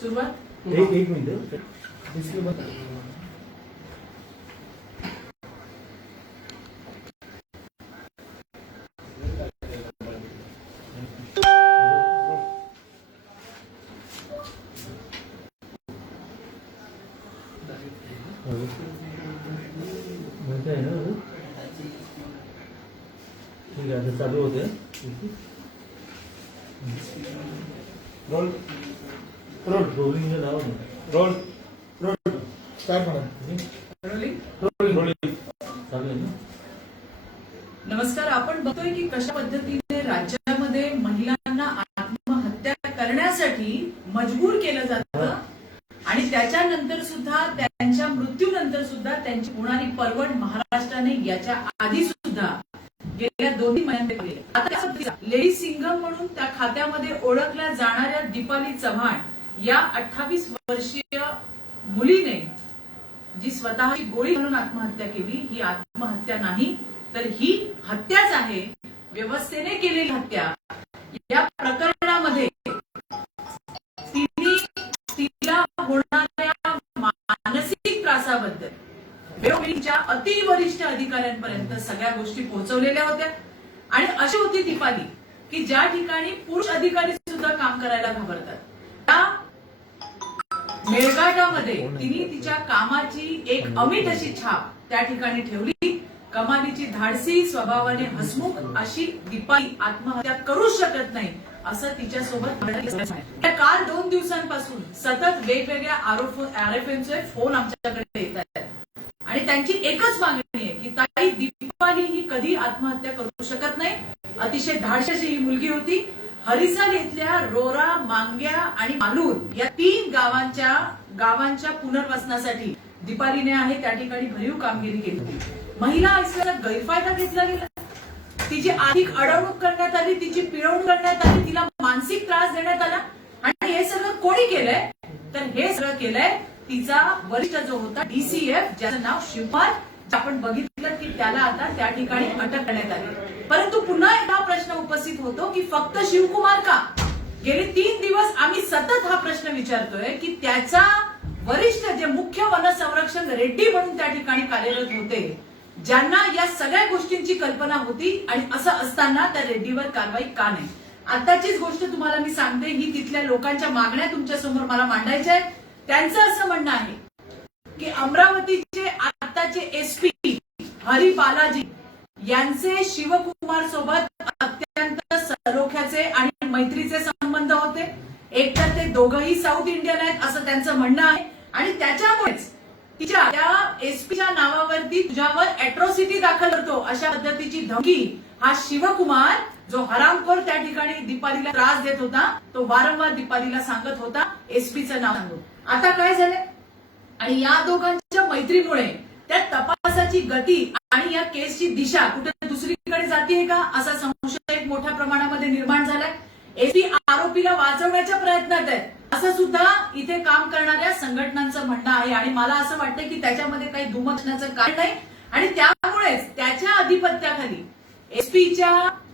सुरुवात एक मिनिट म्हणताय ना ठीक आहे चालू होते रोल रोल रोलिंग लावा रोल रोल स्टार्ट म्हणा रोलिंग चालू आहे ना. नमस्कार. आपण बघतोय की कशा पद्धतीने राज्यामध्ये महिलांना आत्महत्या करण्यासाठी मजबूर केलं जातं आणि त्याच्यानंतर सुद्धा त्यांच्या मृत्यूनंतर सुद्धा त्यांची होणारी परवड महाराष्ट्राने याच्या आधी सुद्धा गेल्या 2 महिन्यांमध्ये आता लेडी सिंगम म्हणून त्या खात्यामध्ये ओळखल्या जाणाऱ्या दीपाली चव्हाण या 28 वर्षीय मुलीने जी स्वतःची गोळी घालून आत्महत्या केली, ही आत्महत्या नाही तर ही हत्याच आहे, व्यवस्थेने केलेली हत्या. या प्रकरणामध्ये तिला होणाऱ्या मानसिक त्रासाबद्दल वेळोवेळीच्या अतिवरिष्ठ अधिकाऱ्यांपर्यंत सगळ्या गोष्टी पोहोचवलेल्या होत्या आणि अशी होती दीपाली की ज्या ठिकाणी पुरुष अधिकारी सुद्धा काम करायला घाबरतात, त्या मेळघाटामध्ये तिने तिच्या कामाची एक अमिट अशी छाप त्या ठिकाणी ठेवली. कमालीची धाडसी, स्वभावाने हसमुख अशी दीपाली आत्महत्या करू शकत नाही असं तिच्यासोबत काल 2 दिवसांपासून सतत वेगवेगळ्या आरएफएमचे फोन आमच्याकडे येत आहेत आणि त्यांची एकच मागणी आहे की ताई, दीपाली ही कधी आत्महत्या करू शकत नाही. अतिशय धाडशी ही मुलगी होती. हरिसाल इथल्या रोरा, मांग्या आणि मालूर या 3 गावांच्या पुनर्वसनासाठी दीपालीने आहे त्या ठिकाणी भरीव कामगिरी केली होती. महिला असल्याचा गैरफायदा घेतला गेला, तिची आर्थिक अडवणूक करण्यात आली, तिची पिळवणूक करण्यात आली, तिला मानसिक त्रास देण्यात आला आणि हे सगळं कोणी केलंय तर हे सगळं केलंय तिचा वरिष्ठ जो होता DCF, ज्याचं नाव शिवकुमार. आपण बघितलं की त्याला आता त्या ठिकाणी अटक करण्यात आली. परंतु पुन्हा एकदा प्रश्न उपस्थित होतो की फक्त शिवकुमार का? गेले 3 दिवस आम्ही सतत हा प्रश्न विचारतोय की त्याचा वरिष्ठ जे मुख्य वनसंरक्षक रेड्डी म्हणून त्या ठिकाणी कार्यरत होते, ज्यांना या सगळ्या गोष्टींची कल्पना होती आणि असं असताना त्या रेड्डीवर कारवाई का नाही? आताचीच गोष्ट तुम्हाला मी सांगते, ही तिथल्या लोकांच्या मागण्या तुमच्या समोर मला मांडायच्या आहेत. त्यांचं असं म्हणणं आहे की अमरावतीचे आताचे SP हरी बालाजी यांचे शिवकुमार सोबत अत्यंत सलोख्याचे आणि मैत्रीचे संबंध होते. एकतर ते दोघंही साऊथ इंडियन आहेत असं त्यांचं म्हणणं आहे आणि त्याच्यामुळेच तिच्या त्या SPच्या नावावरती तुझ्यावर अॅट्रॉसिटी दाखल करतो अशा पद्धतीची धमकी हा शिवकुमार, जो हरामखोर त्या ठिकाणी दीपालीला त्रास देत होता, तो वारंवार दीपालीला सांगत होता SPचं नाव सांगून. आता काय झालंय आणि या दोघांच्या मैत्रीमुळे त्या तपासाची गती आणि या केसची दिशा कुठे दुसरीकडे जाते का असा संशय एक मोठ्या प्रमाणामध्ये निर्माण झालाय. SP आरोपीला वाचवण्याच्या प्रयत्नात आहेत असं सुद्धा इथे काम करणाऱ्या संघटनांचं म्हणणं आहे आणि मला असं वाटतं की त्याच्यामध्ये काही दुमतण्याचं कारण नाही आणि त्यामुळेच त्याच्या अधिपत्याखाली SPच्या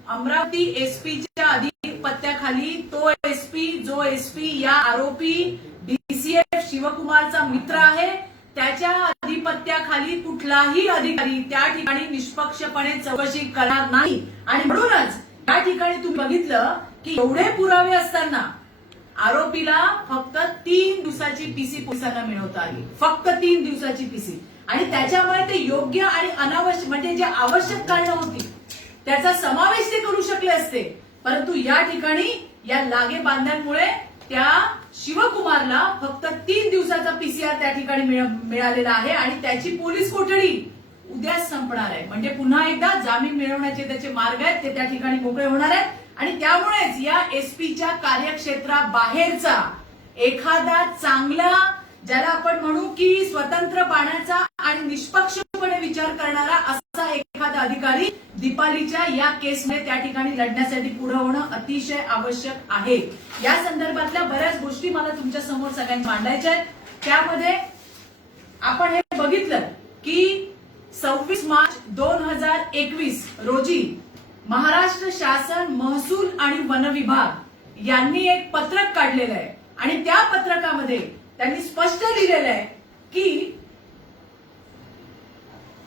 अमरावती SPच्या अधिपत्याखाली तो SP जो SP या आरोपी DCF शिवकुमारचा मित्र आहे, त्याच्या अधिपत्याखाली कुठलाही अधिकारी त्या ठिकाणी निष्पक्षपणे चौकशी करणार नाही आणि म्हणूनच या ठिकाणी तुम्ही बघितलं की एवढे पुरावे असताना आरोपीला फक्त 3 दिवसाची PC पोलिसांना मिळवता आली, फक्त 3 दिवसाची PC. आणि त्याच्यामुळे ते योग्य आणि अनावश्यक म्हणजे जे आवश्यक कारणं होती त्याचा समावेश ते करू शकले असते, परंतु या ठिकाणी या लागे बांध्यांमुळे त्या शिवकुमारला फक्त 3 दिवसाचा PCR त्या ठिकाणी मिळालेला आहे आणि त्याची पोलीस कोठडी उद्याच संपणार आहे. म्हणजे पुन्हा एकदा जामीन मिळवण्याचे त्याचे मार्ग आहेत ते त्या ठिकाणी मोकळे होणार आहेत आणि त्यामुळेच या SPच्या कार्यक्षेत्राबाहेरचा एखादा चांगला, ज्याला आपण म्हणू की स्वतंत्र पाण्याचा आणि निष्पक्षपणे विचार करणारा असा एखादा अधिकारी दीपालीच्या या केसमध्ये त्या ठिकाणी लढण्यासाठी पुढे होणं अतिशय आवश्यक आहे. या संदर्भातल्या बऱ्याच गोष्टी मला तुमच्या समोर सगळ्यांनी मांडायच्या आहेत. त्यामध्ये आपण हे बघितलं की 26 मार्च 2021 रोजी महाराष्ट्र शासन महसूल आणि वन विभाग यांनी एक पत्रक काढलेलं आहे आणि त्या पत्रकामध्ये त्यांनी स्पष्ट लिहिलेलं आहे की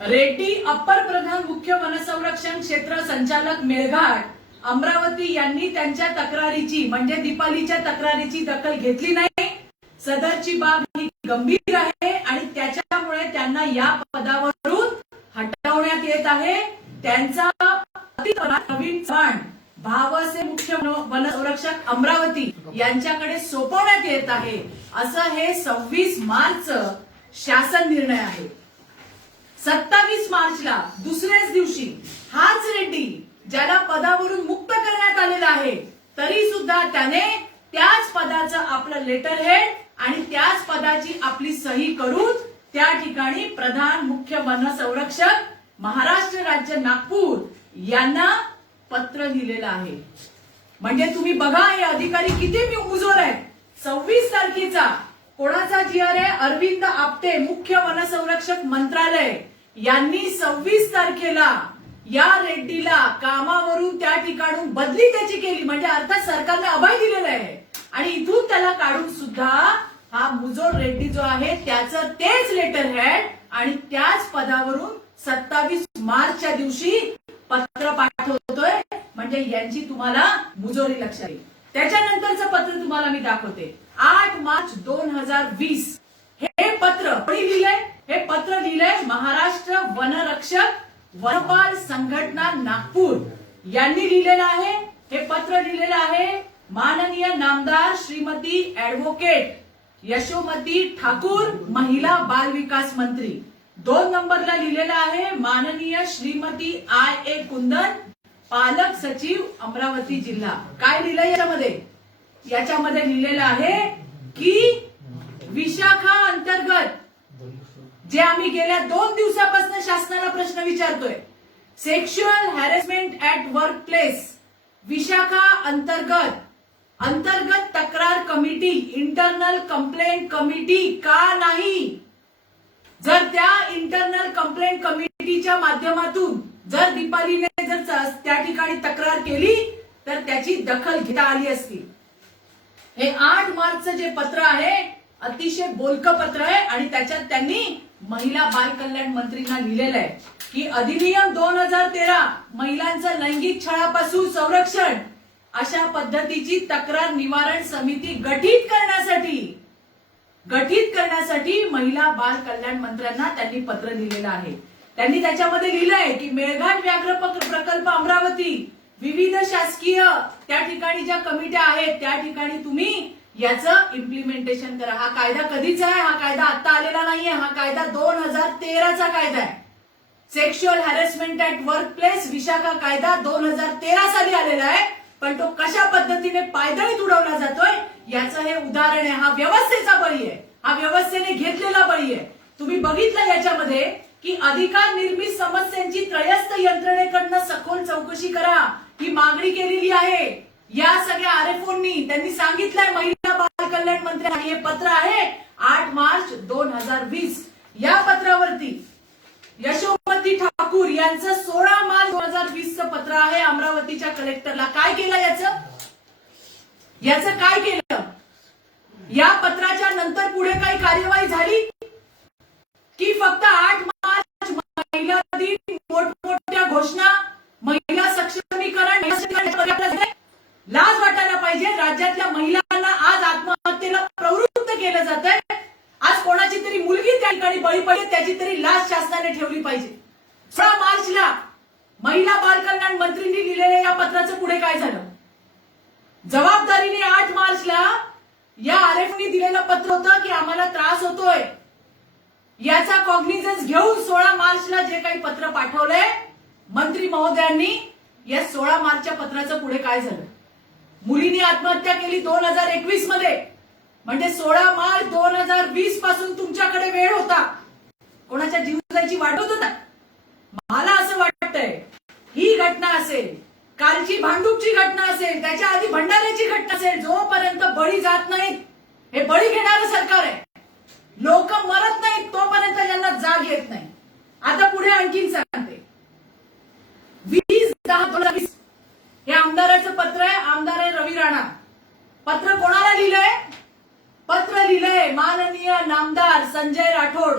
रेड्डी अप्पर प्रधान मुख्य वनसंरक्षण क्षेत्र संचालक मेळघाट अमरावती यांनी त्यांच्या तक्रारीची म्हणजे दीपालीच्या तक्रारीची दखल घेतली नाही. सदरची बाब ही गंभीर आहे आणि त्याच्यामुळे त्यांना या पदावरून हटवण्यात येत आहे. त्यांचा नवीन चव्हाण भावसे मुख्य वनसंरक्षक अमरावती यांच्याकडे सोपवण्यात येत आहे असं हे 26 मार्च शासन निर्णय आहे. 27 मार्चला दुसऱ्याच दिवशी हाच रेड्डी ज्याला पदावरून मुक्त करण्यात आलेला आहे तरी सुद्धा त्याने त्याच पदाचं आपलं लेटर हेड आणि त्याच पदाची आपली सही करून त्या ठिकाणी प्रधान मुख्य वनसंरक्षक महाराष्ट्र राज्य नागपूर यांना पत्र लिहिलेलं आहे. म्हणजे तुम्ही बघा हे अधिकारी किती मुजोर आहेत. 26 तारखेचा कोणाचा जीआर आहे? अरविंद आपटे मुख्य वनसंरक्षक मंत्रालय यांनी 26 तारखेला या रेड्डीला कामावरून त्या ठिकाणून बदली त्याची केली. म्हणजे अर्थात सरकारने अभय दिलेलं आहे आणि इथून त्याला काढून सुद्धा हा मुजोर रेड्डी जो आहे त्याचं तेच लेटर हेड आणि त्याच पदावरून 27 मार्चच्या दिवशी पत्र पाठवतोय. म्हणजे यांची तुम्हाला मुजोरी लक्षात येईल. त्याच्यानंतरचं पत्र तुम्हाला मी दाखवते. 8 मार्च 2020 हे पत्र कोणी लिहिलंय? हे पत्र लिहिलंय महाराष्ट्र वनरक्षक वनपाल संघटना नागपूर यांनी लिहिलेलं आहे. हे पत्र लिहिलेलं आहे माननीय नामदार श्रीमती ऍडव्होकेट यशोमती ठाकूर महिला बाल विकास मंत्री. 2 नंबरला लिहिलेलं आहे माननीय श्रीमती आय ए कुंदन पालक सचिव अमरावती जिल्हा. काय लिहिलंय याच्यामध्ये? याच्यामध्ये लिहिलेलं आहे की विशाखा अंतर्गत जे आम्ही गेल्या 2 दिवसापासून शासनाला प्रश्न विचारतोय sexual harassment at work place Vishakha अंतर्गत तक्रार कमिटी इंटरनल कंप्लेंट कमिटी का नाही? जर त्या इंटरनल कंप्लेंट कमिटीच्या माध्यमातून जर दीपालीने जर त्या ठिकाणी तक्रार केली तर त्याची दखल घेता आली असती. हे 8 मार्चचं जे पत्र आहे अतिशय बोलकं पत्र आहे आणि त्याच्यात त्यांनी महिला बाल कल्याण मंत्रींना लिहिलेलं आहे की अधिनियम 2013 महिलांचं लैंगिक छळापासून संरक्षण अशा पद्धतीची तक्रार निवारण समिती गठीत करण्यासाठी महिला बाल कल्याण मंत्र्यांना त्यांनी पत्र लिहिलेलं आहे. त्यांनी त्याच्यामध्ये लिहिलंय की मेळघाट व्याघ्र प्रकल्प अमरावती विविध शासकीय त्या ठिकाणी ज्या कमिट्या आहेत त्या ठिकाणी तुम्ही याचं इम्प्लिमेंटेशन करा. हा कायदा कधीचा आहे? हा कायदा आता आलेला नाहीये. हा कायदा 2013चा कायदा आहे. Sexual harassment at work place Vishakha कायदा 2013 साली आलेला आहे. पण तो कशा पद्धतीने पायदळीत उडवला जातोय याचं हे उदाहरण आहे. हा व्यवस्थेचा बळी आहे. हा व्यवस्थेने घेतलेला बळी आहे. तुम्ही बघितलं याच्यामध्ये की अधिकार निर्मित समस्यांची त्रयस्थ यंत्रणेकडनं सखोल चौकशी करा ही मागणी केलेली आहे. या सगळ्या आरएफओंनी त्यांनी सांगितलंय महिला बाल कल्याण मंत्री. हे पत्र आहे 8 मार्च 2020. या पत्रावरती यशोमती ठाकूर यांचं 16 मार्च 2020चं पत्र आहे अमरावतीच्या कलेक्टरला. काय केलं याचं काय केलं? या पत्राच्या नंतर पुढे काही कार्यवाही झाली की फक्त 8 मार्च महिला दिन मोठमोठ्या घोषणा महिला सक्षमीकरण लाज वाटायला पाहिजे. राज्यातल्या महिलांना आज आत्महत्येला प्रवृत्त केलं जात आहे. आज कोणाची तरी मुलगी त्या ठिकाणी बळी पडली त्याची तरी लाज शासनाने ठेवली पाहिजे. 16 मार्चला महिला बाल कल्याण मंत्रींनी लिहिलेल्या या पत्राचं पुढे काय झालं? जबाबदारीने 8 मार्चला या आरएफनी दिलेलं पत्र होतं की आम्हाला त्रास होतोय याचा कॉग्निझन्स घेऊन 16 मार्चला जे काही पत्र पाठवलंय मंत्री महोदयांनी या 16 मार्चच्या पत्राचं पुढे काय झालं? मुलीने आत्महत्या केली 2021 मध्ये. म्हणजे 16 मार्च 2020 पासून तुमच्याकडे वेळ होता. कोणाच्या जीव जायची वाटत होता? मला असं वाटतंय ही घटना असेल, कालची भांडूपची घटना असेल, त्याच्या आधी भंडाऱ्याची घटना असेल, जोपर्यंत बळी जात नाहीत हे बळी घेणारं सरकार आहे. लोक मरत नाहीत तोपर्यंत यांना जाग येत नाही. आता पुढे आणखीन सांगते. 20/10/2020 हे आमदाराचं पत्र आहे. आमदार आहे रवी राणा. पत्र कोणाला लिहिलंय? पत्र लिहिलंय माननीय नामदार संजय राठोड,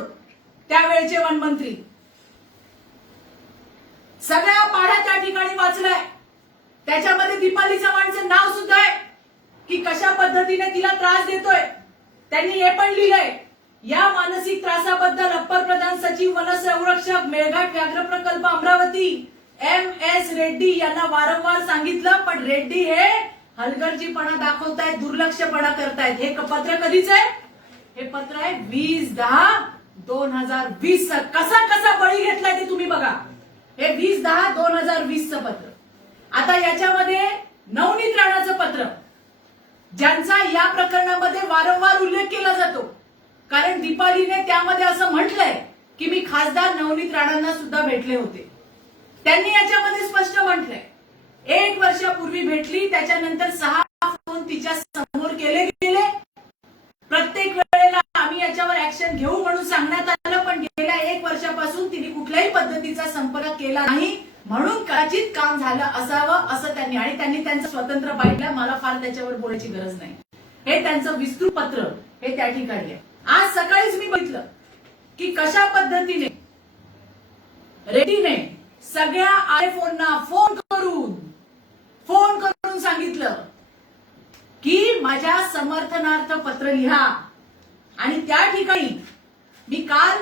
त्यावेळचे वनमंत्री. सगळ्या पाढ्या त्या ठिकाणी वाचलाय. त्याच्यामध्ये दीपाली चव्हाणचं नाव सुद्धा आहे की कशा पद्धतीने तिला त्रास देतोय. त्यांनी हे पण लिहिलंय, या मानसिक त्रासाबद्दल अप्पर प्रधान सचिव वनसंरक्षक मेळघाट व्याघ्र प्रकल्प अमरावती MS रेड्डी यांना वारंवार सांगितलं, पण रेड्डी हे हलगर्जीपणा दाखवतायत, दुर्लक्षपणा करतायत. हे पत्र कधीच आहे? हे पत्र आहे 20/10/2020. कसा कसा बळी घेतलाय ते तुम्ही बघा. हे 20/10/2020 पत्र. आता याच्यामध्ये नवनीत राणाचं पत्र, ज्यांचा या प्रकरणामध्ये वारंवार उल्लेख केला जातो, कारण दीपालीने त्यामध्ये असं म्हटलंय की मी खासदार नवनीत राणांना सुद्धा भेटले होते. त्यांनी याच्यामध्ये स्पष्ट म्हटलंय, 1 वर्षापूर्वी भेटली, त्याच्यानंतर 6 फोन तिच्या समोर केले गेले. प्रत्येक वेळेला आम्ही याच्यावर ऍक्शन घेऊ म्हणून सांगण्यात आलं, पण गेल्या 1 वर्षापासून तिने कुठल्याही पद्धतीचा संपर्क केला नाही, म्हणून कदाचित काम झालं असावं असं त्यांनी. आणि त्यांनी त्यांचं स्वतंत्र पाहिलं. मला फार त्याच्यावर बोलायची गरज नाही. हे त्यांचं विस्तृत पत्र हे त्या ठिकाणी आहे. आज सकाळीच मी बघितलं की कशा पद्धतीने रेड्डीने सगळ्या आयफोनना फोन करून सांगितलं की माझ्या समर्थनार्थ पत्र लिहा. आणि त्या ठिकाणी मी काल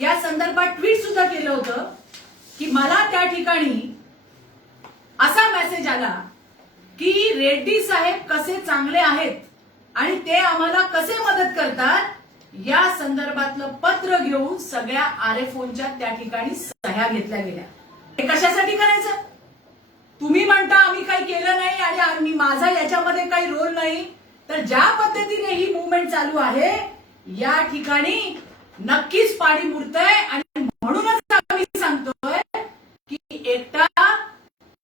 या संदर्भात ट्विट सुद्धा केलं होतं की मला त्या ठिकाणी असा मेसेज आला की रेड्डी साहेब कसे चांगले आहेत आणि ते आम्हाला कसे मदत करतात, या संदर्भातलं पत्र घेऊन सगळ्या आरएफओच्या त्या ठिकाणी सह्या घेतल्या गेल्या. हे कशासाठी करायचं? तुम्ही म्हणता आम्ही काही केलं नाही आणि माझा याच्यामध्ये काही रोल नाही, तर ज्या पद्धतीने ही मुवमेंट चालू आहे या ठिकाणी नक्कीच पाणी मुरतंय. आणि म्हणूनच आम्ही सांगतोय की एकटा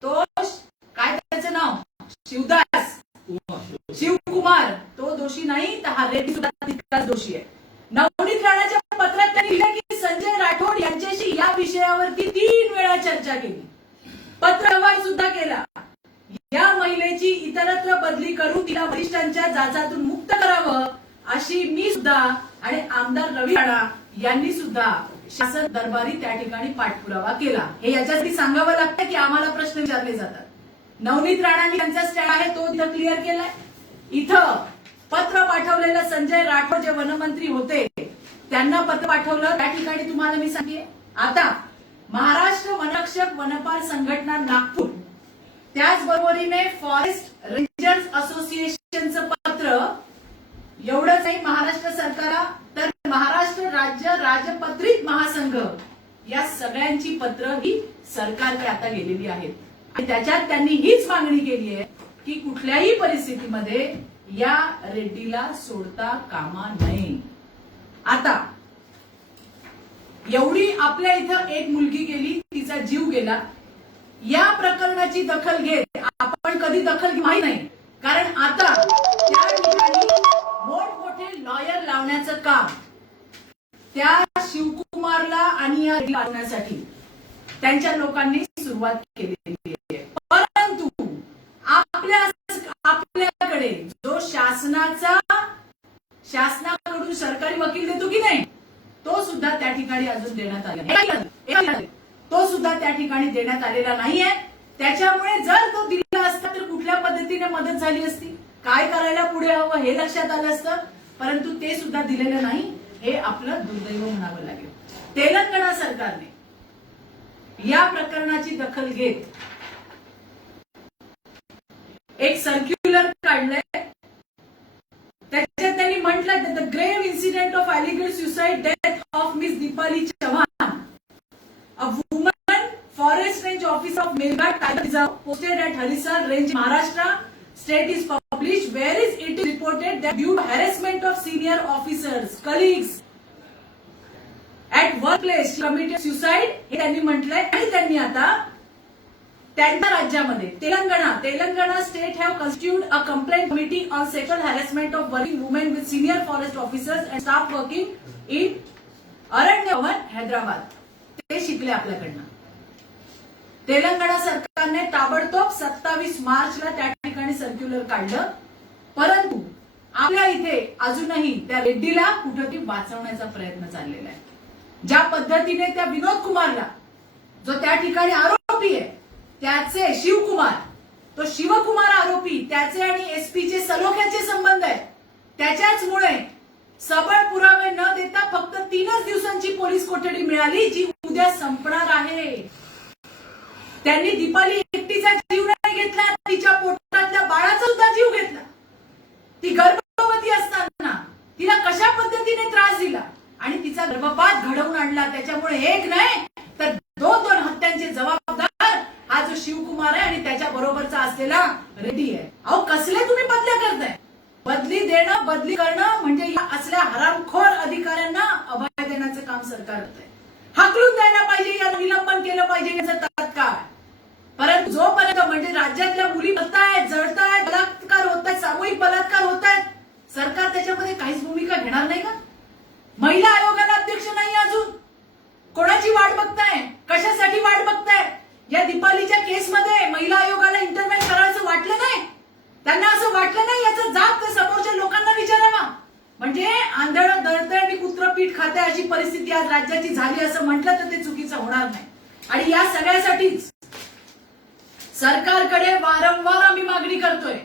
तो काय त्याचं नाव शिवकुमार तो दोषी नाही, तर हा रेड्डी सुद्धा तितकाच दोषी आहे. नवनीत राणाच्या पत्रात त्यांनी लिहिलं की संजय राठोड यांच्याशी या विषयावरती 3 वेळा चर्चा केली, पत्रव्यवहार सुद्धा केला. या महिलेची इतरत्र बदली करून तिला वरिष्ठांच्या जाचातून मुक्त करावं अशी मी सुद्धा आणि आमदार रवी राणा यांनी सुद्धा शासन दरबारी त्या ठिकाणी पाठपुरावा केला. हे याच्यासाठी सांगावं लागतं की आम्हाला प्रश्न विचारले जातात. नवनीत राणांनी त्यांचा स्टँड आहे तो इथं क्लिअर केलाय. इथं पत्र पाठवलेलं संजय राठोड जे वनमंत्री होते त्यांना पत्र पाठवलं, त्या ठिकाणी तुम्हाला मी सांगते. आता महाराष्ट्र वनरक्षक वनपाल संघटना नागपूर, त्याचबरोबरीने फॉरेस्ट रेंजर्स असोसिएशनचं पत्र, एवढंच नाही महाराष्ट्र सरकार तर महाराष्ट्र राज्य राजपत्रित महासंघ, या सगळ्यांची पत्र ही सरकारकडे आता गेलेली आहेत. आणि त्याच्यात त्यांनी हीच मागणी केली आहे की कुठल्याही परिस्थितीमध्ये या रेड्डीला सोडता कामा नये. आता एवढी आपल्या इथं एक मुलगी गेली, तिचा जीव गेला. या प्रकरणाची दखल घेत आपण कधी दखल माहित नाही, कारण आता त्या ठिकाणी मोठमोठे लॉयर लावण्याचं काम त्या शिवकुमारला आणि या लावण्यासाठी त्यांच्या लोकांनी सुरुवात केलेली आहे. परंतु आपल्याकडे जो शासनाकडून सरकारी वकील देतो की नाही, तो सुद्धा त्या ठिकाणी अजून देण्यात आलेला, तो सुद्धा त्या ठिकाणी देण्यात आलेला नाहीये. त्याच्यामुळे जर तो दिला असता तर कुठल्या पद्धतीने मदत झाली असती, काय करायला पुढे हवं हे लक्षात आलं असतं, परंतु ते सुद्धा दिलेलं नाही. हे आपलं दुर्दैव म्हणावं लागेल. तेलंगणा सरकारने या प्रकरणाची दखल घेत एक सर्क्युलर काढलंय. त्याच्यात त्यांनी म्हटलं the grave incident of alleged suicide death of Miss Dipali Chavan, a woman forest range officer of Melghat tiger reserve posted at Harisar range Maharashtra state is published, whereas it is reported that due to harassment of senior officers, colleagues at workplace she committed suicide. हे त्यांनी म्हटलंय. आणि त्यांनी आता त्यांच्या राज्यामध्ये Telangana state have constituted a complaint committee on sexual harassment of working women with senior forest officers and staff working in अरण्य भवन हैदराबाद. ते शिकले आपल्याकडनं. तेलंगणा सरकारने ताबडतोब 27 मार्चला त्या ठिकाणी सर्क्युलर काढलं, परंतु आपल्या इथे अजूनही त्या रेड्डीला कुठेतरी वाचवण्याचा प्रयत्न चाललेला आहे. ज्या पद्धतीने त्या विनोद कुमारला, जो त्या ठिकाणी आरोपी आहे, त्याचे शिवकुमार, तो शिवकुमार आरोपी, त्याचे आणि एसपीचे सलोख्याचे संबंध आहेत. त्याच्याचमुळे सबळ पुरावे न देता फक्त 3च दिवसांची पोलीस कोठडी मिळाली, जी उद्या संपणार आहे. त्यांनी दीपाली एकटीचा जीव नाही घेतला, तिच्या पोटातल्या बाळाचा सुद्धा जीव घेतला. ती गर्भवती असताना तिला कशा पद्धतीने त्रास दिला आणि तिचा गर्भपात घडवून आणला. त्याच्यामुळे एक नाही तर दोन हत्यांचे जबाबदार हा जो शिवकुमार आहे आणि त्याच्या बरोबरचा असलेला रेड्डी आहे. अहो, कसले तुम्ही बदल्या करताय? बदली देणं, बदली करणं म्हणजे या असल्या हरामखोर अधिकाऱ्यांना अभय देण्याचं काम सरकार करत आहे. हाकलून द्यायला पाहिजे, या निलंबन केलं पाहिजे याचं तात्काळ. परंतु जोपर्यंत म्हणजे राज्यातल्या मुली मरतायत, जळतायत, बलात्कार होत आहेत, सामूहिक बलात्कार होत आहेत, सरकार त्याच्यामध्ये काहीच भूमिका घेणार नाही का? महिला आयोगाला अध्यक्ष नाही अजून. कोणाची वाट बघताय? कशासाठी वाट बघताय? या दीपालीच्या केसमध्ये महिला आयोगाला इंटरव्हेन करायचं वाटलं नाही? त्यांना असं वाटलं नाही याचा जाब तर समोरच्या लोकांना विचारावा. म्हणजे आंधळं दळतंय आणि कुत्रं पीठ खातंय अशी परिस्थिती आज राज्याची झाली असं म्हटलं तर ते चुकीचं होणार नाही. आणि या सगळ्यासाठीच सरकारकडे वारंवार आम्ही मागणी करतोय,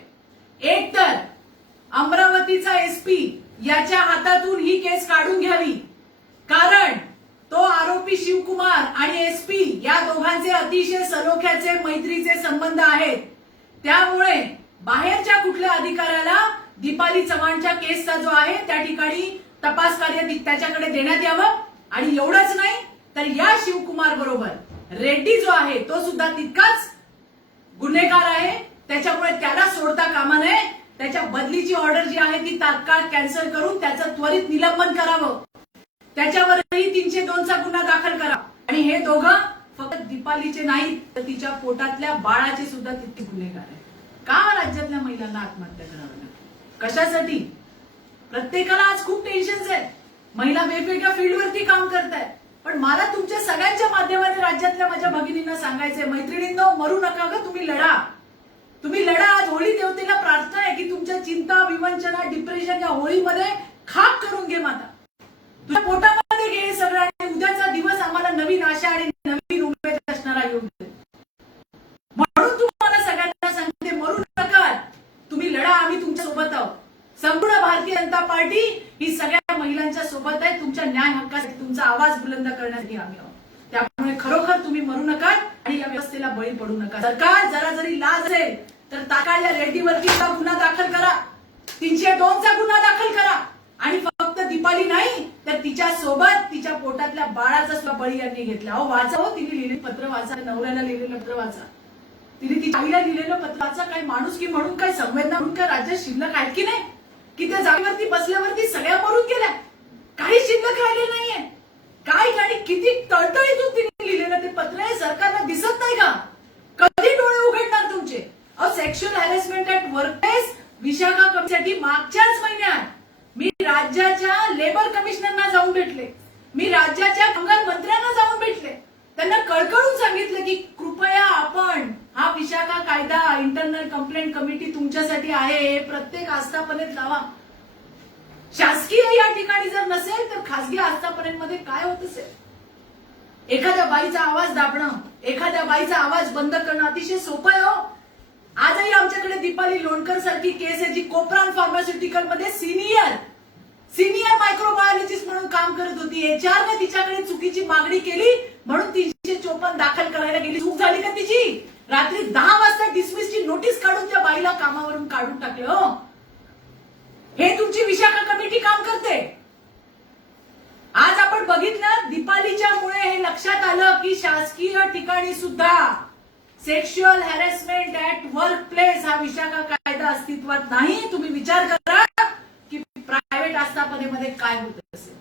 एक तर अमरावतीचा एसपी याच्या हातातून ही केस काढून घ्यावी, कारण तो आरोपी शिवकुमार आणि एसपी या दोघांचे अतिशय सलोख्याचे, मैत्रीचे संबंध आहेत. त्यामुळे बाहेरच्या कुठल्या अधिकाऱ्याला दीपाली चव्हाणच्या केसचा जो आहे त्या ठिकाणी तपास कार्य त्याच्याकडे देण्यात यावं. आणि एवढंच नाही तर या शिवकुमार बरोबर रेड्डी जो आहे तो सुद्धा तितकाच गुन्हेगार आहे. त्याच्यामुळे त्याला सोडता कामा नये. त्याच्या बदलीची ऑर्डर जी आहे ती तात्काळ कॅन्सल करून त्याचं त्वरित निलंबन करावं. त्याच्यावरही 302चा गुन्हा दाखल करा. आणि हे दोघं फक्त दीपालीचे नाही तर तिच्या पोटातल्या बाळाचे सुद्धा तितके गुन्हेगार आहे. का राज्यातल्या महिलांना आत्महत्या करावं लागतं? कशासाठी? प्रत्येकाला आज खूप टेन्शन्स आहे. महिला वेगवेगळ्या फील्डवरती काम करतायत. पण मला तुमच्या सगळ्यांच्या माध्यमाने राज्यातल्या माझ्या भगिनींना सांगायचंय, मैत्रिणींनो, मरू नका ग, तुम्ही लढा. तुम्ही लढा. आज होळी देवतेला प्रार्थना आहे की तुमच्या चिंता, विवंचना, डिप्रेशन या होळीमध्ये खाक करून घे माता. तुझ्या पोटामध्ये घे हे सगळं आणि उद्याचा दिवस आम्हाला नवीन आशा आणि नवीन उमेद असणारा योग दे. म्हणून तुम्हाला सगळ्यांना सांगते, मरू नका, तुम्ही लढा, आम्ही तुमच्या सोबत आहोत. संपूर्ण भारतीय जनता पार्टी ही सगळ्या महिलांच्या सोबत आहे. तुमच्या न्याय हक्कासाठी, तुमचा आवाज बुलंद करण्यासाठी आम्ही आहोत. त्यामुळे खरोखर तुम्ही मरू नका आणि या व्यवस्थेला बळी पडू नका. सरकार जरा जरी लाज असेल तर तात्काळ या रेड्डीवरती गुन्हा दाखल करा, 302चा गुन्हा दाखल करा. आणि फक्त दीपाली नाही तर तिच्या सोबत तिच्या पोटातल्या बाळाचा सुद्धा बळी यांनी घेतला. अहो, वाचा हो, तिने लिहिलेलं पत्र वाचा, नवऱ्याला लिहिलेलं पत्र वाचा, तिने तिच्या आईला लिहिलेलं पत्र वाचा. काय माणूस की म्हणून, काय संवेदना म्हणून काय राज्यात शिल्लक आहेत की नाही? की त्या जागेवरती बसल्यावरती सगळ्या मरून गेल्या, काही शिल्लक राहिले नाहीये. काय आणि किती तळतळीतून तिने लिहिलेलं ते पत्र आहे, सरकारला दिसत नाही का? कधी डोळे उघडणार तुमचे? अहो, sexual harassment at workplace Vishakha कमिटीसाठी मागच्याच महिन्यात मी राज्याच्या लेबर कमिशनरना जाऊन भेटले, मी राज्याच्या कामगार मंत्र्यांना जाऊन भेटले. त्यांना कळकळून सांगितलं की कृपया आपण हा विशाखा कायदा, इंटरनल कंप्लेंट कमिटी तुमच्यासाठी आहे, हे प्रत्येक आस्थापनेत लावा. शासकीय या ठिकाणी जर नसेल तर खासगी आस्थापनेमध्ये काय होत असेल? एखाद्या बाईचा आवाज दाबणं, एखाद्या बाईचा आवाज बंद करणं अतिशय सोपं आहे. हो, आजही आमच्याकडे दीपाली लोणकर सारखी केस आहे जी कोपरान फार्मास्युटिकल मध्ये सिनियर मायक्रोबायोलॉजिस्ट म्हणून काम करत होती. एचआरने तिच्याकडे चुकीची मागणी केली म्हणून 354 दाखल करायला गेली. चूक झाली का तिची? रात्री 10 वाजता डिसमिसची नोटीस काढून त्या बाईला कामावरून काढून टाकलं. हो, हे तुमची विशाखा कमिटी काम करते. आज आपण बघितलं, दीपालीच्या मुळे हे लक्षात आलं की शासकीय ठिकाणी सुद्धा sexual harassment at work place हा विशाखा कायदा अस्तित्वात नाही. तुम्ही विचार करा की प्रायव्हेट आस्थापनेमध्ये काय होत असेल.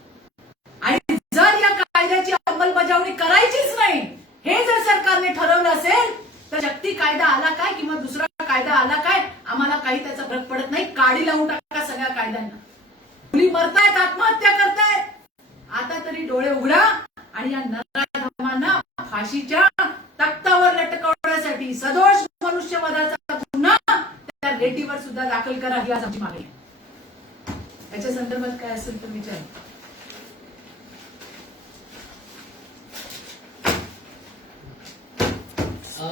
आणि जर या कायद्याची अंमलबजावणी करायचीच नाही हे जर सरकारने ठरवलं असेल तर शक्ती कायदा आला काय किंवा दुसरा कायदा आला काय, आम्हाला काही त्याचा फरक पडत नाही. काडी लावून टाका सगळ्या कायद्यांना. मुली मरतायत, आत्महत्या करतायत. आता तरी डोळे उघडा आणि या नराधमांना आत्मांना फाशीच्या तख्तावर लटकवण्यासाठी सदोष मनुष्यवधाचा गुन्हा त्या रेटीवर सुद्धा दाखल करा ही आज आमची मागणी आहे. याच्या संदर्भात काय असेल तर विचार.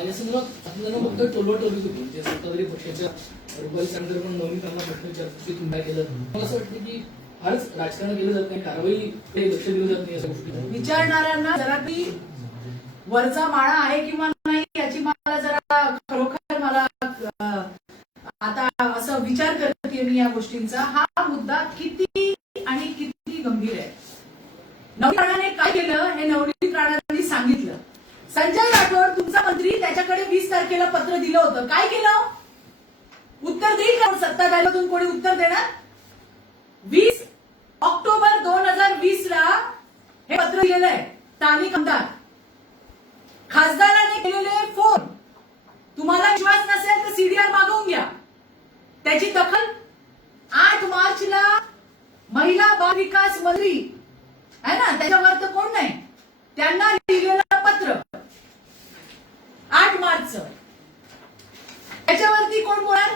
या संदर्भात आपल्याला फक्त टोलवाटोली होती जे सत्ताधारी पक्षाच्या रुपाली चांदर पण नवनीतांना प्रश्न विचारतो की तुम्ही काय केलं. मला असं वाटतं की फारच राजकारण केलं जात नाही, कारवाई लक्ष दिलं जात नाही अशा गोष्टी. विचारणाऱ्यांना जरा ती वरचा माळा आहे किंवा नाही याची मला जरा खरोखर मला आता असं विचार करते मी या गोष्टींचा. हा मुद्दा किती आणि किती गंभीर आहे. नवनीत राणाने काय केलं हे नवनीत राणांनी सांगितलं. संजय राठोड तुमचा मंत्री त्याच्याकडे 20 तारखेला पत्र दिलं होतं. काय केलं? उत्तर देईल का? सत्ताधाऱ्यातून कोणी उत्तर देणार? 20 ऑक्टोबर 2020 ला हे पत्र दिलेलं आहे. स्थानिक आमदार खासदाराने केलेले फोन. तुम्हाला विश्वास नसेल तर सीडीआर मागवून घ्या. त्याची दखल 8 मार्चला महिला बाल विकास मंत्री आहे ना, त्याच्यावर तर कोण नाही, त्यांना लिहिलेलं पत्र 8 मार्चचं. त्याच्यावरती कोण बोलणार?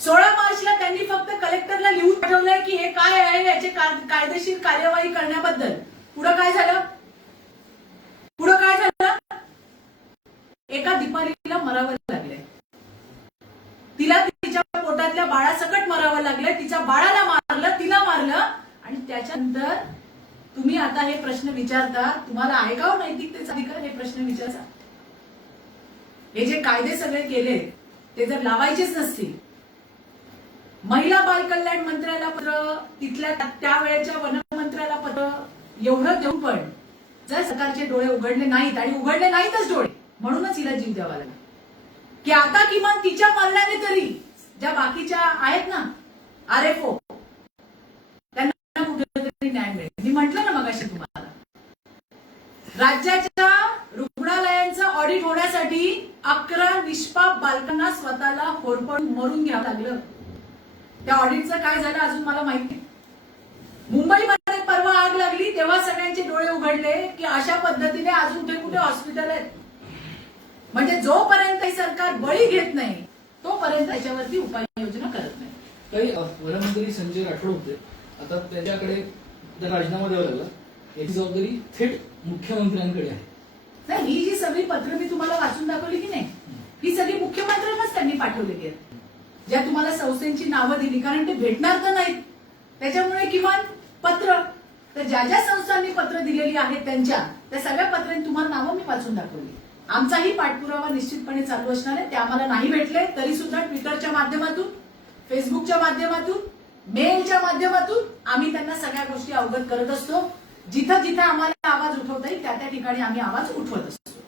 16 मार्चला त्यांनी फक्त कलेक्टरला लिहून पाठवलंय की हे काय आहे याचे कायदेशीर कार्यवाही करण्याबद्दल. पुढं काय झालं? एका दीपालीला मरावं लागलंय. तिला तिच्या पोटातल्या बाळासकट मरावं लागलंय. तिच्या बाळाला मारलं, तिला मारलं आणि त्याच्यानंतर तुम्ही आता हे प्रश्न विचारता. तुम्हाला आहे का हो नैतिकतेचा अधिकार हे प्रश्न विचारता? हे जे कायदे सगळे केले ते जर लावायचेच नसतील, महिला बाल कल्याण मंत्र्याला पत्र, तिथल्या त्यावेळेच्या वनमंत्र्याला पत्र, एवढं देऊन पण जर सरकारचे डोळे उघडले नाहीत, आणि उघडले नाहीतच डोळे, म्हणूनच हिला जीव द्यावा लागला की आता किमान तिच्या मरणाने तरी ज्या बाकीच्या आहेत ना आरएफओ त्यांना कुठेतरी न्याय मिळेल. मी म्हटलं ना मगाशी तुम्हाला, राज्याच्या रुग्णालयांचं ऑडिट होण्यासाठी 11 निष्पाप बालकांना स्वतःला होरपळून मरून घ्यावं लागलं. त्या ऑडिटचं काय झालं अजून मला माहित नाही. मुंबईमध्ये परवा आग लागली तेव्हा सगळ्यांचे डोळे उघडले की अशा पद्धतीने अजून कुठे कुठे हॉस्पिटल आहेत. म्हणजे जोपर्यंत सरकार बळी घेत नाही तोपर्यंत त्याच्यावरती उपाययोजना करत नाही. काही वनमंत्री संजय राठोड होते, आता त्यांच्याकडे राजीनामा द्यावा लागला. याची जबाबदारी थेट मुख्यमंत्र्यांकडे आहे. नाही, ही जी सगळी पत्र मी तुम्हाला वाचून दाखवली की नाही, ही सगळी मुख्यमंत्र्यांनाच त्यांनी पाठवलेली आहेत. ज्या तुम्हाला संस्थेची नावं दिली, कारण ते भेटणार तर नाहीत, त्याच्यामुळे किमान पत्र, तर ज्या ज्या संस्थांनी पत्र दिलेली आहेत त्यांच्या त्या सगळ्या पत्रांनी तुम्हाला नावं मी वाचून दाखवली. आमचाही पाठपुरावा निश्चितपणे चालू असणार आहे. ते आम्हाला नाही भेटले तरी सुद्धा ट्विटरच्या माध्यमातून, फेसबुकच्या माध्यमातून, मेलच्या माध्यमातून आम्ही त्यांना सगळ्या गोष्टी अवगत करत असतो. जिथं जिथं आम्हाला आवाज उठवता येईल त्या त्या ठिकाणी आम्ही आवाज उठवत असतो.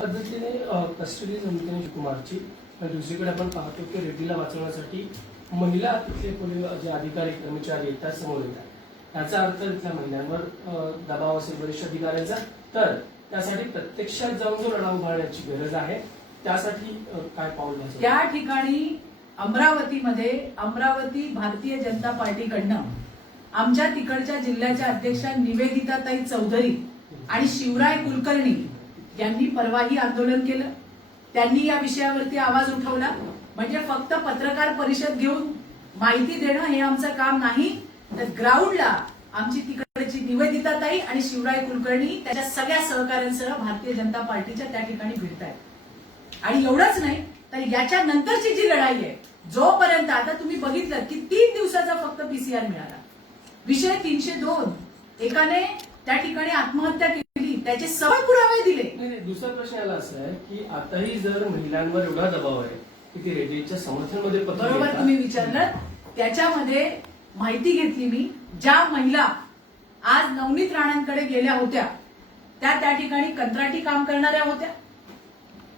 पद्धतीने कस्टडी समितीने कुमारची, दुसरीकडे आपण पाहतो की रेड्डीला वाचवण्यासाठी महिला तिथले कोणी जे अधिकारी कर्मचारी येतात समोर येतात. याचा अर्थ इथल्या महिलांवर दबाव असेल वरिष्ठ अधिकाऱ्यांचा, तर त्यासाठी प्रत्यक्षात जाऊन जो लढा उभारण्याची गरज आहे त्यासाठी काय पाऊल घ्यायचं? त्या ठिकाणी अमरावतीमध्ये अमरावती भारतीय जनता पार्टीकडनं आमच्या तिकडच्या जिल्ह्याच्या अध्यक्षा निवेदिताताई चौधरी आणि शिवराय कुलकर्णी यांनी परवाही आंदोलन केलं. त्यांनी या विषयावरती आवाज उठवला. म्हणजे फक्त पत्रकार परिषद घेऊन माहिती देणं हे आमचं काम नाही, तर ग्राउंडला आमची तिकडची निवेदिताताई आणि शिवराय कुलकर्णी त्याच्या सगळ्या सहकाऱ्यांसह भारतीय जनता पार्टीच्या त्या ठिकाणी भिडत आहेत. आणि एवढंच नाही तर याच्या नंतरची जी लढाई आहे, जोपर्यंत आता तुम्ही बघितलं की 3 दिवसाचा फक्त पीसीआर मिळाला, विषय 302, एकाने त्या ठिकाणी आत्महत्या केली, त्याचे सबळ पुरावे दिले. दुसरा प्रश्न याला असा आहे की आताही जर महिलांवर एवढा दबाव आहे की ते रेड्डीच्या समर्थनामध्ये पत्र बरोबर देतात. तुम्ही विचारलं, त्याच्यामध्ये माहिती घेतली मी. ज्या महिला आज नवनीत राणांकडे गेल्या होत्या त्या ठिकाणी कंत्राटी काम करणाऱ्या होत्या.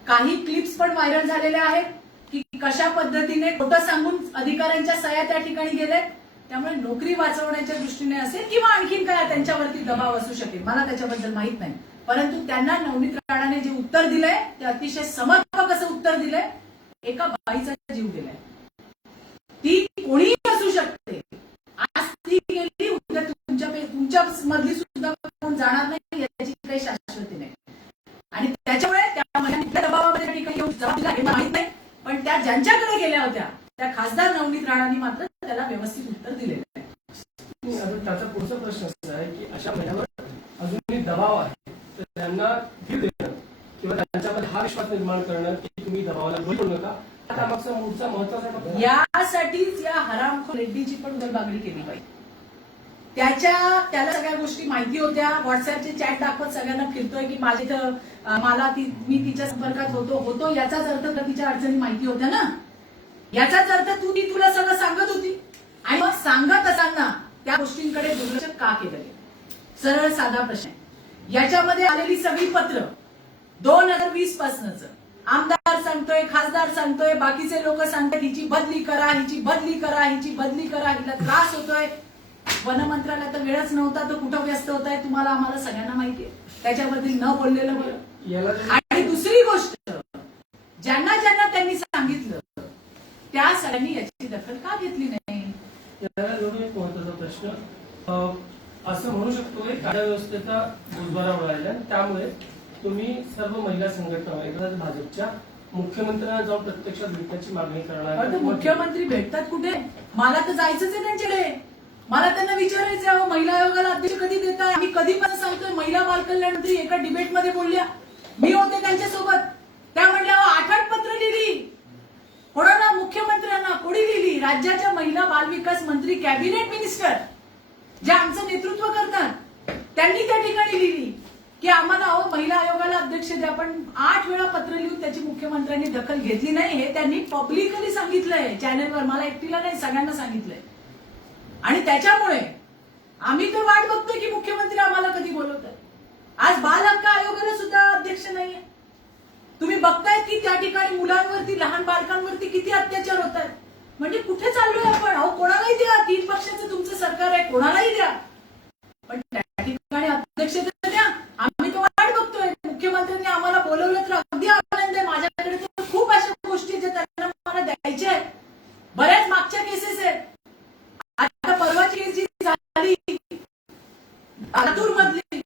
काही क्लिप्स पण व्हायरल झालेल्या आहेत की कशा पद्धतीने खोटं सांगून अधिकाऱ्यांच्या सह्या त्या ठिकाणी गेल्यात. त्यामुळे नोकरी वाचवण्याच्या दृष्टीने असेल किंवा आणखीन काय त्यांच्यावरती दबाव असू शकेल, मला त्याच्याबद्दल माहित नाही. परंतु त्यांना नवनीत राणाने जे उत्तर दिलंय ते अतिशय समर्पक असं उत्तर दिलंय. एका बाईचा जीव दिलाय, ती कोणीही असू शकते. आज ती गेली, उद्या तुमच्या तुमच्या मधली सुद्धा कोण जाणार नाही याची काही शाश्वती नाही. आणि त्याच्यामुळे त्या महिलांच्या दबावामध्ये त्या ठिकाणी येऊन जबाबदार आहे माहित नाही, पण त्या ज्यांच्याकडे गेल्या होत्या त्या खासदार नवनीत राणांनी मात्र त्याला व्यवस्थित उत्तर दिलेलं आहे. अजून त्याचा पुढचा प्रश्न असा आहे की अशा महिलांवर अजूनही दबाव आहे, तर त्यांना धीर देणं किंवा त्यांच्यामध्ये हा विश्वास निर्माण करणं की तुम्ही दबावाला बळी पडू नका, हा त्यामागचा मूळचा महत्वाचा मुद्दा आहे. यासाठीच या हरामखोर रेड्डीची पण उदरबागडी केली पाहिजे. त्याला सगळ्या गोष्टी माहिती होत्या. व्हॉट्सअपचे चॅट दाखवत सगळ्यांना फिरतोय की माझे तर मी तिच्या संपर्कात होतो याचाच अर्थ तर तिच्या अडचणी माहिती होत्या ना. याचाच अर्थ तुला सगळं सांगत होती आणि मग सांगत असताना त्या गोष्टींकडे दुर्लक्ष का केलं गेलं? सरळ साधा प्रश्न आहे. याच्यामध्ये आलेली सगळी पत्र 2020 पासूनच आमदार सांगतोय, खासदार सांगतोय, बाकीचे लोक सांगतात हिची बदली करा, हिची बदली करा, हिची बदली करा, हिला त्रास होतोय. वन मंत्रालयात तर वेळच नव्हता, तो कुठं व्यस्त होत आहे तुम्हाला आम्हाला सगळ्यांना माहितीये. त्याच्याबद्दल न बोललेलं बरं. आणि दुसरी गोष्ट, ज्यांना ज्यांना त्यांनी सांगितलं त्या सगळ्यांनी याची दखल का घेतली नाही? याला जोडून एक महत्वाचा प्रश्न, असं म्हणू शकतो की कायदा व्यवस्थेचा बुजवारा उडालेला, त्यामुळे तुम्ही सर्व महिला संघटना एकदाच भाजपच्या मुख्यमंत्र्यांना जाऊन प्रत्यक्षात भेटण्याची मागणी करणार. मुख्यमंत्री भेटतात कुठे? मला तर जायचंच आहे त्यांच्याकडे. मला त्यांना विचारायचं आहे महिला आयोगाला अध्यक्ष कधी देताय? आम्ही कधी पण सांगतोय. महिला बाल कल्याण मंत्री एका डिबेटमध्ये बोलल्या, मी होते त्यांच्यासोबत, त्या म्हणल्या 8 पत्र लिहिली. कोणाला? मुख्यमंत्र्यांना. कोणी लिहिली? राज्याच्या महिला बालविकास मंत्री, कॅबिनेट मिनिस्टर जे आमचं नेतृत्व करतात त्यांनी त्या ठिकाणी लिहिली की आम्हाला महिला आयोगाला अध्यक्ष द्या. पण 8 वेळा पत्र लिहून त्याची मुख्यमंत्र्यांनी दखल घेतली नाही. हे त्यांनी पब्लिकली सांगितलंय चॅनेलवर. मला एकटीला नाही, सगळ्यांना सांगितलंय. आणि त्याच्यामुळे आम्ही तर वाट बघतोय की मुख्यमंत्री आम्हाला कधी बोलवतात. आज बाल हक्क आयोगाला सुद्धा अध्यक्ष नाहीये. तुम्ही बघतायत की त्या ठिकाणी मुलांवरती, लहान बालकांवरती किती अत्याचार होत आहेत. म्हणजे कुठे चाललोय आपण? अहो कोणालाही द्या, 3 पक्षाचं तुमचं सरकार आहे, कोणालाही द्या, पण त्या ठिकाणी अध्यक्ष द्या. आम्ही तर वाट बघतोय. मुख्यमंत्र्यांनी आम्हाला बोलवलं तर अगदी आनंद आहे. माझ्याकडे तर खूप अशा गोष्टी ज्या त्यांना मला द्यायच्या आहेत. बऱ्याच मागच्या केसेस आहेत. आता परवाची केस जी झाली लातूर मधली,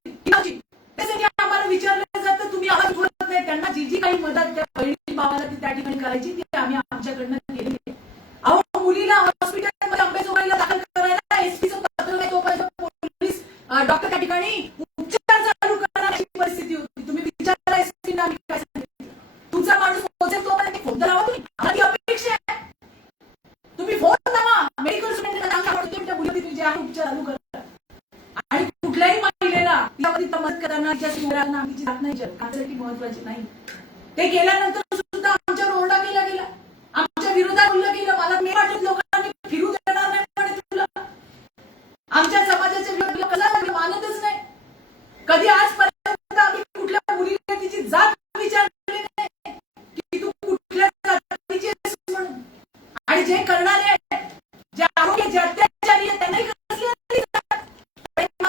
त्यासाठी आम्हाला विचारलं जातं तुम्ही आवाज उठवत नाही. त्यांना जी काही मदत त्या बहिणी भावाला ती त्या ठिकाणी करायची ती आम्ही आमच्याकडनं केली. अहो मुलीला हॉस्पिटलमध्ये अंबेजोगाईला दाखल करायला एसपीचं पत्र नाही, तोपर्यंत पोलीस डॉक्टर त्या ठिकाणी उपचार चालू करण्याची परिस्थिती होती. तुम्ही विचारला एसपीना आम्ही काय सांगितलं? तुमचा माणूस पोहोचेल तोपर्यंत फोन तर लावा तुम्ही. आम्हाला ती अपेक्षा आहे. तुम्ही फोन लावा, मेडिकल स्टुडंटला सांगा त्या मुलीवरती जे आहे उपचार चालू करा. आणि कुठल्याही महिलेला तिच्यावरती मदत करताना तिच्या सुरांना आमची जात नाही, खात्यासाठी महत्वाची नाही. ते केल्यानंतर सुद्धा आमच्यावर ओरडा केला गेला, आमच्या विरोधात बोललं गेलं. मला मी वाटत लोकांनी फिरू देणार नाही म्हणे तुला. आमच्या समाजाच्या विरोधात कसं मानतच नाही. कधी आजपर्यंत आम्ही कुठल्या मुलीला तिची जात विचारली नाही की तू कुठल्या जातीची आहेस म्हणून. आणि जे करणारे जे आरोग्य जे अत्याचारी आहेत त्यांनाही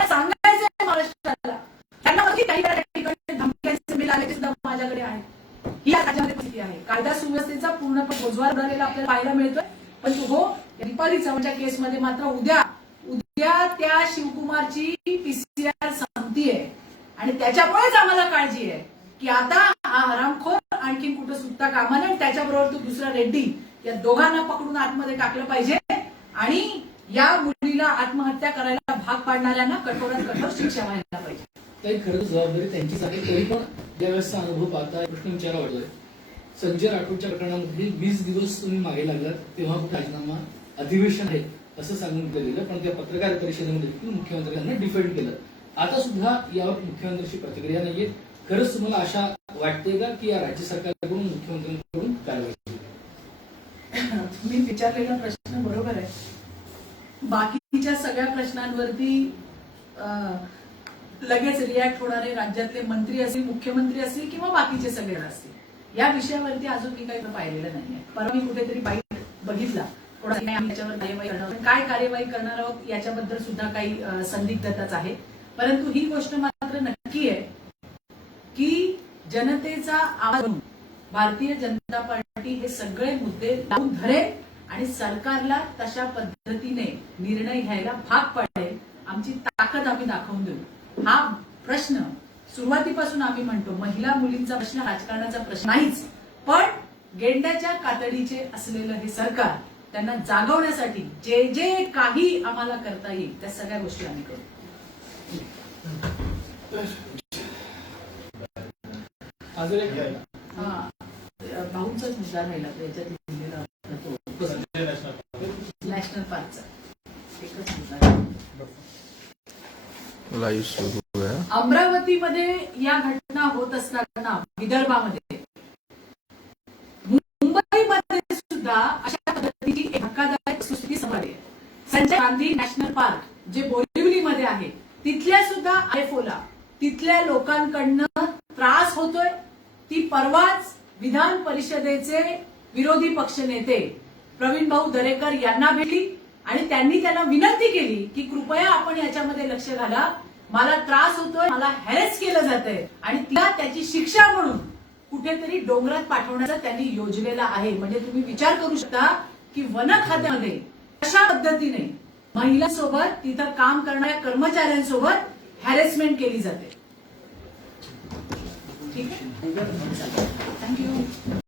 सांगायचं आहे महाराष्ट्राला. त्यांना काही ठिकाणी धमक्यांचे मिळाले सुद्धा माझ्याकडे आहे. ही राज्यामध्ये परिस्थिती आहे. कायदा सुव्यवस्थेचा पूर्णपणे बोजवार उडालेला आपल्याला पाहायला मिळतोय. पण हो, दीपाली चव्हाणच्या केसमध्ये मात्र उद्या त्या शिवकुमारची पीसीआर संपतीये. आणि त्याच्यामुळेच आम्हाला काळजी आहे की आता हा हरामखोर आणखी कुठं सुटता कामा नये. त्याच्याबरोबर तो दुसरा रेड्डी, या दोघांना पकडून आतमध्ये टाकलं पाहिजे. आणि या मुलीला आत्महत्या करायला भाग पाडणाऱ्यांना कठोरात कठोर शिक्षा व्हायला पाहिजे. काही खरंच जबाबदारी त्यांचीच आहे. तरी पण ज्यावेळेसचा अनुभव पाहता प्रश्न विचारा वाटतोय. संजय राठोडच्या प्रकरणामध्ये 20 दिवस तुम्ही मागे लागलात, तेव्हा कुठे राजीनामा अधिवेशन आहे असं सांगून दिलेलं, पण त्या पत्रकार परिषदेमध्ये देखील मुख्यमंत्र्यांना डिफेंड केलं. आता सुद्धा यावर मुख्यमंत्र्यांची प्रतिक्रिया नाहीये. खरंच तुम्हाला आशा वाटते का की या राज्य सरकारकडून, मुख्यमंत्र्यांकडून कारवाई होईल? तुम्ही विचारलेला प्रश्न बरोबर आहे. बाकीच्या सगळ्या प्रश्नांवरती लगेच रिॲक्ट होणारे राज्यातले मंत्री असतील, मुख्यमंत्री असतील किंवा बाकीचे सगळे असतील, या विषयावरती अजून मी काही पाहिलेलं नाहीये. परवा मी कुठेतरी बाईट बघितला, कोणाने आम्ही याच्यावर कार्यवाही करणार आहोत. काय कार्यवाही करणार आहोत याच्याबद्दल सुद्धा काही संदिग्धताच आहे. परंतु ही गोष्ट मात्र नक्की आहे की जनतेचा आवाज म्हणून भारतीय जनता पार्टी हे सगळे मुद्दे लावून धरेल आणि सरकारला तशा पद्धतीने निर्णय घ्यायला भाग पाडेल. आमची ताकद आम्ही दाखवून देऊ. हा प्रश्न सुरुवातीपासून आम्ही म्हणतो महिला मुलींचा प्रश्न राजकारणाचा प्रश्न नाहीच, पण गेंड्याच्या कातडीचे असलेलं हे सरकार त्यांना जागवण्यासाठी जे जे काही आम्हाला करता येईल त्या सगळ्या गोष्टी आम्ही करू. अजून एक भाऊंचाच मुद्दा राहिला तर याच्यात लिहिलेला नॅशनल पार्कचा एकच मुद्दा राहिला. लाईव्ह सुरू आहे. अमरावतीमध्ये या घटना होत असताना विदर्भामध्ये मुंबईमध्ये सुद्धा अशा पद्धतीची एक धक्कादायक स्थिती समोर आली आहे. संजय गांधी नॅशनल पार्क जे बोरिवलीमध्ये आहे तिथल्या सुद्धा आयफोला तिथल्या लोकांकडनं त्रास होतोय. ती परवाच विधान परिषदेचे विरोधी पक्षनेते प्रवीण भाऊ दरेकर यांना भेटली आणि त्यांनी त्यांना विनंती केली की कृपया आपण याच्यामध्ये लक्ष घाला, मला त्रास होतोय, मला हॅरेस केलं जातंय आणि तिला त्याची शिक्षा म्हणून कुठेतरी डोंगरात पाठवण्याचा त्यांनी योजलेला आहे. म्हणजे तुम्ही विचार करू शकता की वन खात्यामध्ये अशा पद्धतीने महिलांसोबत तिथं काम करणाऱ्या कर्मचाऱ्यांसोबत हॅरेसमेंट केली जाते. ठीक आहे, थँक्यू.